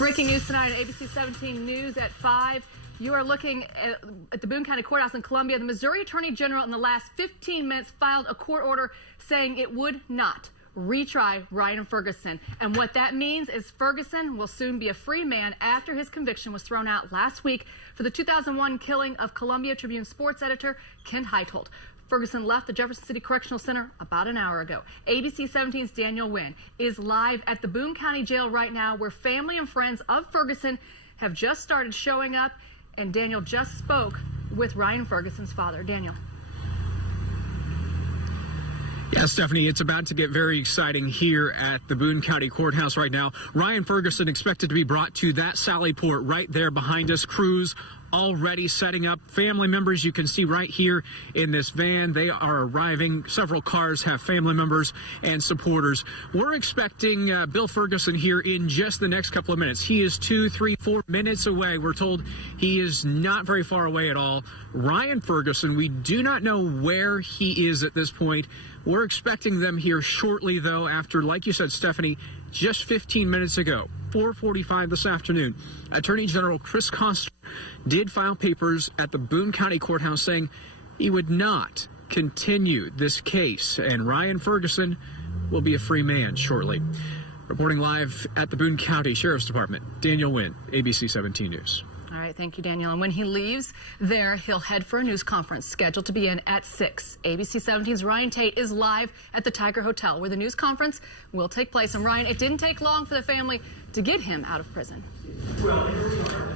Breaking news tonight on ABC 17 News at 5. You are looking at the Boone County Courthouse in Columbia. The Missouri Attorney General in the last 15 minutes filed a court order saying it would not retry Ryan Ferguson. And what that means is Ferguson will soon be a free man after his conviction was thrown out last week for the 2001 killing of Columbia Tribune sports editor Kent Heitholt. Ferguson left the Jefferson City Correctional Center about an hour ago. ABC 17's Daniel Wynn is live at the Boone County Jail right now, where family and friends of Ferguson have just started showing up. And Daniel just spoke with Ryan Ferguson's father. Daniel. Yeah, Stephanie, it's about to get very exciting here at the Boone County Courthouse right now. Ryan Ferguson expected to be brought to that Sally Port right there behind us. Crews already setting up. Family members you can see right here in this van. They are arriving. Several cars have family members and supporters. We're expecting Bill Ferguson here in just the next couple of minutes. He is 2, 3, 4 minutes away. We're told he is not very far away at all. Ryan Ferguson, we do not know where he is at this point. We're expecting them here shortly, though, after, like you said, Stephanie, just 15 minutes ago, 4:45 this afternoon, Attorney General Chris Coster did file papers at the Boone County Courthouse saying he would not continue this case, and Ryan Ferguson will be a free man shortly. Reporting live at the Boone County Sheriff's Department, Daniel Wynn, ABC 17 News. All right, thank you, Daniel. And when he leaves there, he'll head for a news conference scheduled to begin at 6. ABC 17's Ryan Tate is live at the Tiger Hotel, where the news conference will take place. And Ryan, it didn't take long for the family to get him out of prison.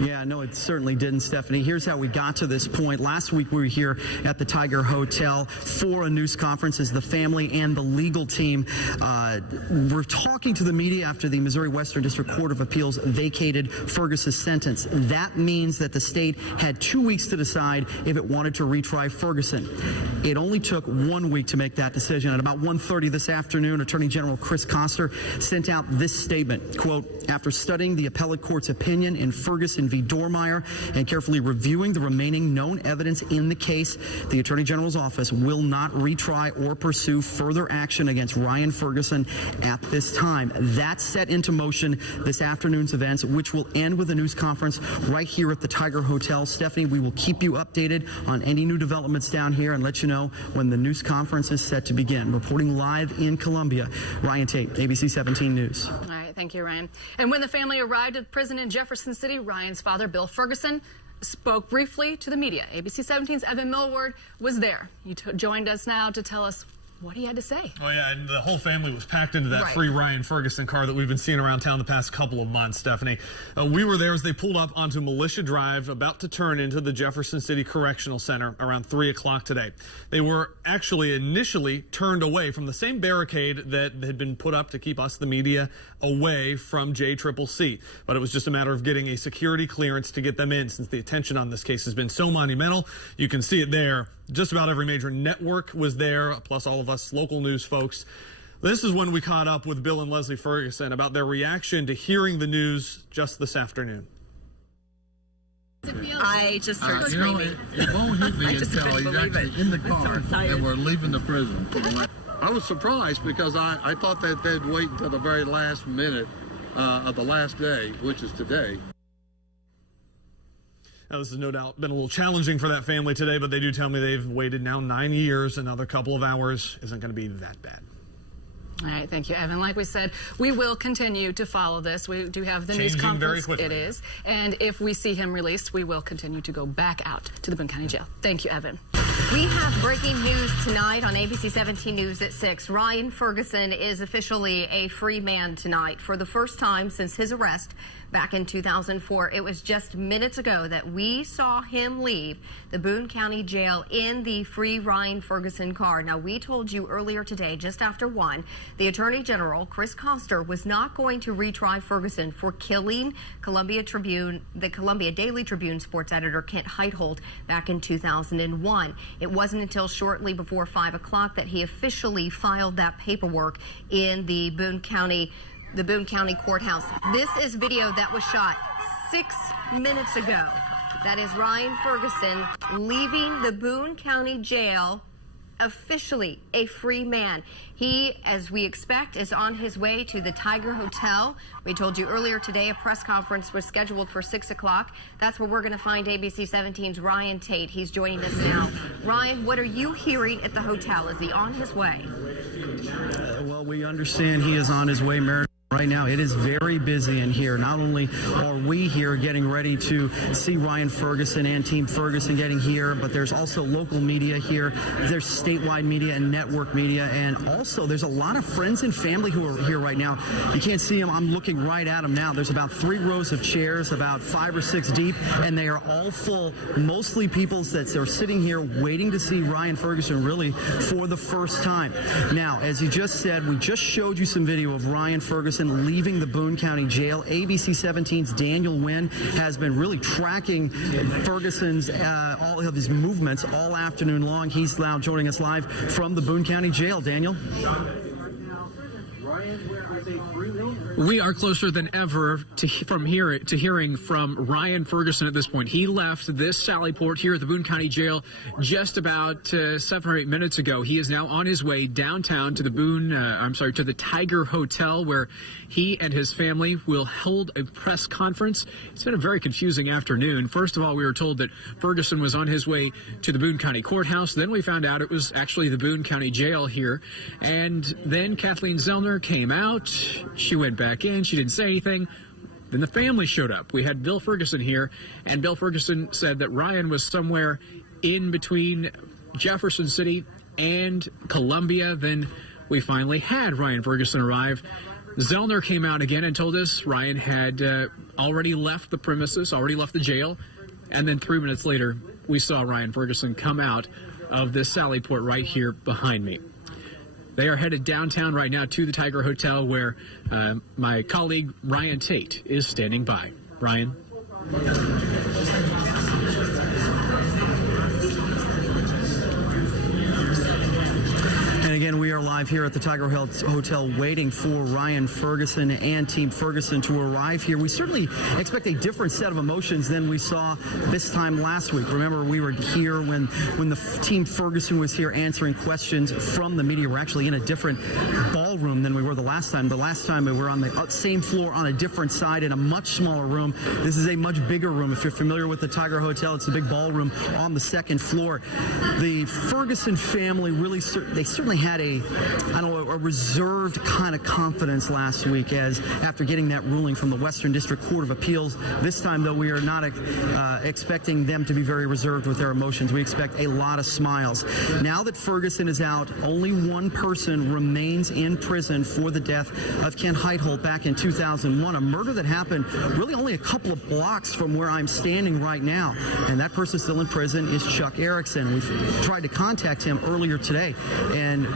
Yeah, no, it certainly didn't, Stephanie. Here's how we got to this point. Last week, we were here at the Tiger Hotel for a news conference as the family and the legal team were talking to the media after the Missouri Western District Court of Appeals vacated Ferguson's sentence. That means that the state had 2 weeks to decide if it wanted to retry Ferguson. It only took 1 week to make that decision. At about 1:30 this afternoon, Attorney General Chris Coster sent out this statement, quote, "After studying the appellate court's opinion in Ferguson v. Dormeyer and carefully reviewing the remaining known evidence in the case, the Attorney General's office will not retry or pursue further action against Ryan Ferguson at this time." That set into motion this afternoon's events, which will end with a news conference right here at the Tiger Hotel. Stephanie, we will keep you updated on any new developments down here and let you know when the news conference is set to begin. Reporting live in Columbia, Ryan Tate, ABC 17 News. All right, thank you, Ryan. And when the family arrived at prison in Jefferson City, Ryan's father, Bill Ferguson, spoke briefly to the media. ABC 17's Evan Millward was there. You joined us now to tell us what he had to say. Oh, yeah, and the whole family was packed into that free Ryan Ferguson car that we've been seeing around town the past couple of months, Stephanie. We were there as they pulled up onto Militia Drive, about to turn into the Jefferson City Correctional Center around 3 o'clock today. They were actually initially turned away from the same barricade that had been put up to keep us, the media, away from JCCC. But it was just a matter of getting a security clearance to get them in, since the attention on this case has been so monumental. You can see it there. Just about every major network was there, plus all of us local news folks. This is when we caught up with Bill and Leslie Ferguson about their reaction to hearing the news just this afternoon. I just started screaming. It won't hit me until he's actually in the car and we're leaving the prison. I was surprised because I thought that they'd wait until the very last minute of the last day, which is today. Now, this has no doubt been a little challenging for that family today, but they do tell me they've waited now 9 years. Another couple of hours isn't going to be that bad. All right, thank you, Evan. Like we said, we will continue to follow this. We do have the news conference. Very quickly. It is. And if we see him released, we will continue to go back out to the Boone County Jail. Thank you, Evan. We have breaking news tonight on ABC 17 News at 6. Ryan Ferguson is officially a free man tonight for the first time since his arrest back in 2004. It was just minutes ago that we saw him leave the Boone County Jail in the free Ryan Ferguson car. Now, we told you earlier today, just after 1, the Attorney General, Chris Coster, was not going to retry Ferguson for killing the Columbia Daily Tribune sports editor Kent Heitholt back in 2001. It wasn't until shortly before 5 o'clock that he officially filed that paperwork in the Boone County Courthouse. This is video that was shot 6 minutes ago. That is Ryan Ferguson leaving the Boone County Jail officially a free man. He, as we expect, is on his way to the Tiger Hotel. We told you earlier today a press conference was scheduled for 6 o'clock. That's where we're going to find ABC 17's Ryan Tate. He's joining us now. Ryan, what are you hearing at the hotel? Is he on his way? Well, we understand he is on his way, Mary. Right now, it is very busy in here. Not only are we here getting ready to see Ryan Ferguson and Team Ferguson getting here, but there's also local media here. There's statewide media and network media, and also there's a lot of friends and family who are here right now. You can't see them. I'm looking right at them now. There's about 3 rows of chairs, about 5 or 6 deep, and they are all full. Mostly people that are sitting here waiting to see Ryan Ferguson really for the first time. Now, as you just said, we just showed you some video of Ryan Ferguson leaving the Boone County Jail. ABC 17's Daniel Wynn has been really tracking Ferguson's all of his movements all afternoon long. He's now joining us live from the Boone County Jail. Daniel? We are closer than ever to hearing from Ryan Ferguson at this point. He left this Sally Port here at the Boone County Jail just about 7 or 8 minutes ago. He is now on his way downtown to the to the Tiger Hotel, where he and his family will hold a press conference. It's been a very confusing afternoon. First of all, we were told that Ferguson was on his way to the Boone County Courthouse. Then we found out it was actually the Boone County Jail here. And then Kathleen Zellner came out. She went back in. She didn't say anything. Then the family showed up. We had Bill Ferguson here, and Bill Ferguson said that Ryan was somewhere in between Jefferson City and Columbia. Then we finally had Ryan Ferguson arrive. Zellner came out again and told us Ryan had already left the premises, already left the jail. And then 3 minutes later, we saw Ryan Ferguson come out of this Sally Port right here behind me. They are headed downtown right now to the Tiger Hotel, where my colleague Ryan Tate is standing by. Ryan? And again, we are live here at the Tiger Hotel waiting for Ryan Ferguson and Team Ferguson to arrive here. We certainly expect a different set of emotions than we saw this time last week. Remember, we were here when the Team Ferguson was here answering questions from the media. We're actually in a different ballroom than we were the last time. The last time we were on the same floor on a different side in a much smaller room. This is a much bigger room. If you're familiar with the Tiger Hotel, it's a big ballroom on the second floor. The Ferguson family really, they certainly had a reserved kind of confidence last week, as after getting that ruling from the Western District Court of Appeals. This time, though, we are not expecting them to be very reserved with their emotions. We expect a lot of smiles. Now that Ferguson is out, only one person remains in prison for the death of Ken Heitholt back in 2001, a murder that happened really only a couple of blocks from where I'm standing right now. And that person still in prison is Chuck Erickson. We've tried to contact him earlier today, and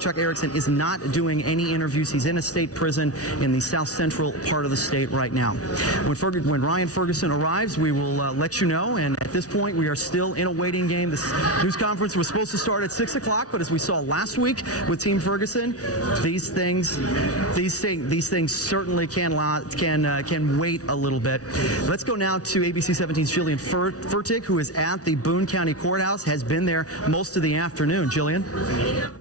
Chuck Erickson is not doing any interviews. He's in a state prison in the south central part of the state right now. When Ryan Ferguson arrives, we will let you know. And at this point, we are still in a waiting game. This news conference was supposed to start at 6 o'clock, but as we saw last week with Team Ferguson, these things certainly can wait a little bit. Let's go now to ABC 17's Jillian Fertig, who is at the Boone County Courthouse, has been there most of the afternoon. Jillian?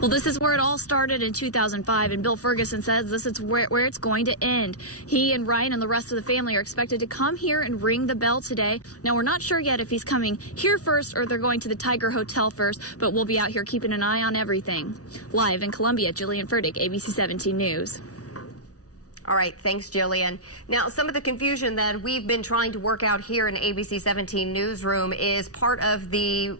Well, this is where it all started in 2005, and Bill Ferguson says this is where it's going to end. He and Ryan and the rest of the family are expected to come here and ring the bell today. Now, we're not sure yet if he's coming here first or they're going to the Tiger Hotel first, but we'll be out here keeping an eye on everything. Live in Columbia, Jillian Fertig, ABC 17 News. All right, thanks, Jillian. Now, some of the confusion that we've been trying to work out here in ABC 17 Newsroom is part of the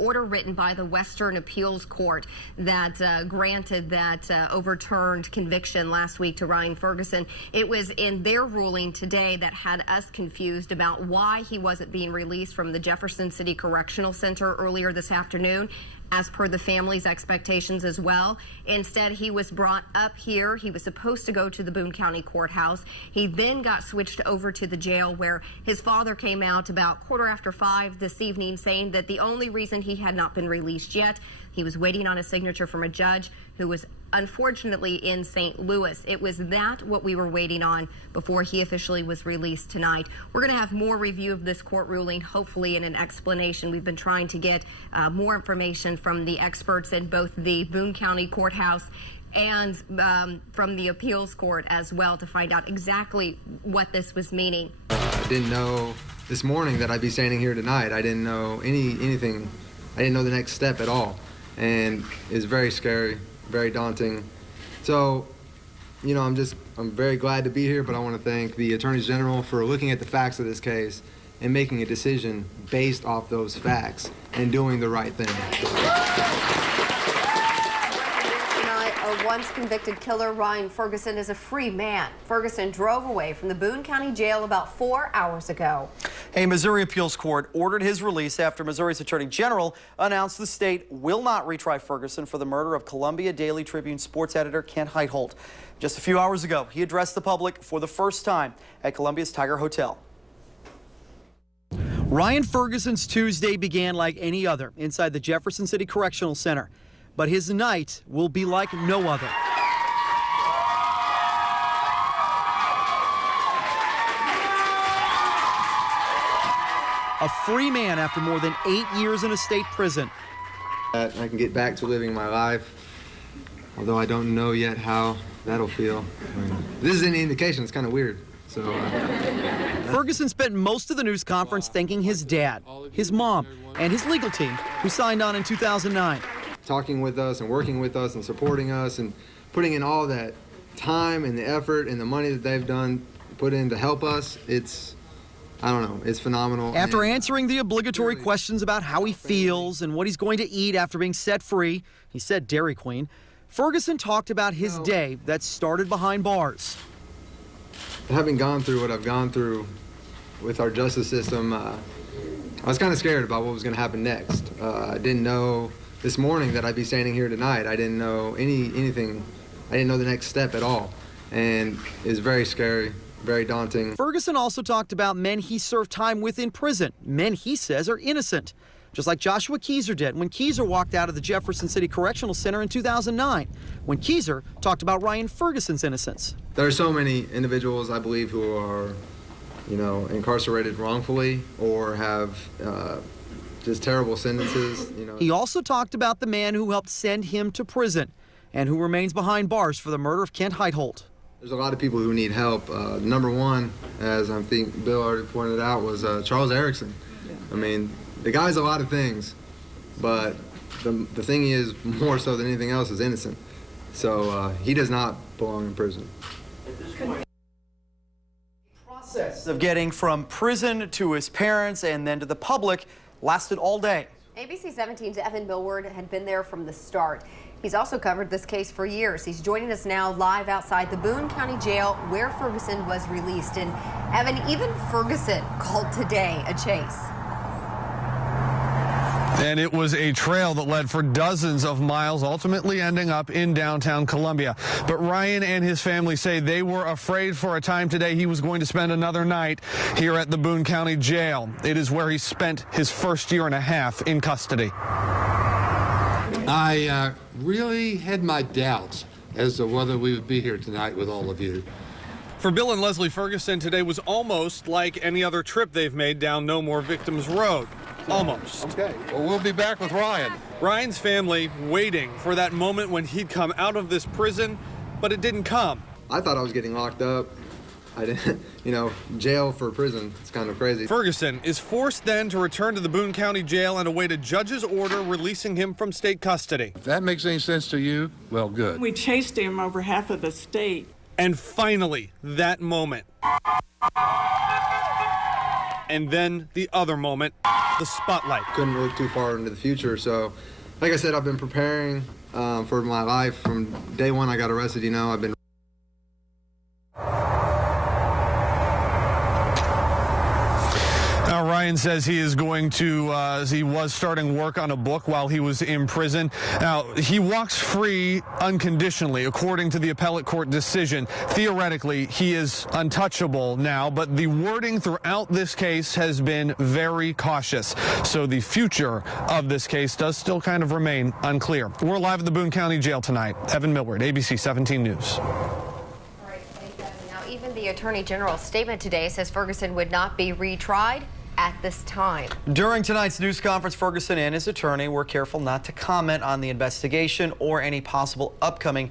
order written by the Western Appeals Court that granted that overturned conviction last week to Ryan Ferguson. It was in their ruling today that had us confused about why he wasn't being released from the Jefferson City Correctional Center earlier this afternoon, as per the family's expectations as well. Instead, he was brought up here. He was supposed to go to the Boone County Courthouse. He then got switched over to the jail, where his father came out about 5:15 this evening saying that the only reason he had not been released yet, He was waiting on a signature from a judge who was unfortunately in St. Louis. It was what we were waiting on before he officially was released tonight. We're going to have more review of this court ruling, hopefully in an explanation. We've been trying to get more information from the experts in both the Boone County Courthouse and from the appeals court as well to find out exactly what this was meaning. I didn't know this morning that I'd be standing here tonight. I didn't know anything. I didn't know the next step at all. And it's very scary, very daunting. So, you know, I'm very glad to be here, but I want to thank the Attorney General for looking at the facts of this case and making a decision based off those facts and doing the right thing. A once convicted killer, Ryan Ferguson, is a free man. Ferguson drove away from the Boone County Jail about 4 hours ago. A Missouri appeals court ordered his release after Missouri's Attorney General announced the state will not retry Ferguson for the murder of Columbia Daily Tribune sports editor Kent Heitholt. Just a few hours ago, he addressed the public for the first time at Columbia's Tiger Hotel. Ryan Ferguson's Tuesday began like any other inside the Jefferson City Correctional Center. But his night will be like no other. A free man after more than 8 years in a state prison. I can get back to living my life, although I don't know yet how that'll feel. This is any indication, it's kind of weird. So, Ferguson spent most of the news conference thanking his dad, his mom, and his legal team, who signed on in 2009. Talking with us and working with us and supporting us and putting in all that time and the effort and the money that they've put in to help us, I don't know, it's phenomenal. After answering the obligatory questions about how he feels and what he's going to eat after being set free, he said Dairy Queen, Ferguson talked about his day that started behind bars. Having gone through what I've gone through with our justice system, I was kind of scared about what was going to happen next. I didn't know this morning that I'd be standing here tonight. I didn't know anything. I didn't know the next step at all. And it's very scary, very daunting. Ferguson also talked about men he served time with in prison, men he says are innocent, just like Joshua Keyser did when Keyser walked out of the Jefferson City Correctional Center in 2009, when Keyser talked about Ryan Ferguson's innocence. There are so many individuals, I believe, who are, incarcerated wrongfully or have just terrible sentences. He also talked about the man who helped send him to prison and who remains behind bars for the murder of Kent Heitholt. There's a lot of people who need help. Number one, as I think Bill already pointed out, was Charles Erickson. I mean, the guy's a lot of things, but the thing he is, more so than anything else, is innocent. So he does not belong in prison. The process of getting from prison to his parents and then to the public lasted all day. ABC 17's Evan Millward had been there from the start. He's also covered this case for years. He's joining us now live outside the Boone County Jail where Ferguson was released. And Evan, even Ferguson called today a chase. And it was a trail that led for dozens of miles, ultimately ending up in downtown Columbia. But Ryan and his family say they were afraid for a time today he was going to spend another night here at the Boone County Jail. It is where he spent his first year and a half in custody. I really had my doubts as to whether we would be here tonight with all of you. For Bill and Leslie Ferguson, today was almost like any other trip they've made down No More Victims Road. Almost. Okay, well, we'll be back with Ryan. Ryan's family waiting for that moment when he'd come out of this prison, but it didn't come. I thought I was getting locked up. I didn't, jail for prison. It's kind of crazy. Ferguson is forced then to return to the Boone County Jail and await a judge's order releasing him from state custody. If that makes any sense to you, well, good. We chased him over half of the state. And finally, that moment. And then the other moment, the spotlight. Couldn't look too far into the future, so like I said, I've been preparing for my life from day one I got arrested. I've been. Now, Ryan Ryan says he is going to, he was starting work on a book while he was in prison. Now, he walks free unconditionally, according to the appellate court decision. Theoretically, he is untouchable now, but the wording throughout this case has been very cautious. So the future of this case does still kind of remain unclear. We're live at the Boone County Jail tonight. Evan Millward, ABC 17 News. Now, even the Attorney General's statement today says Ferguson would not be retried at this time. During tonight's news conference, Ferguson and his attorney were careful not to comment on the investigation or any possible upcoming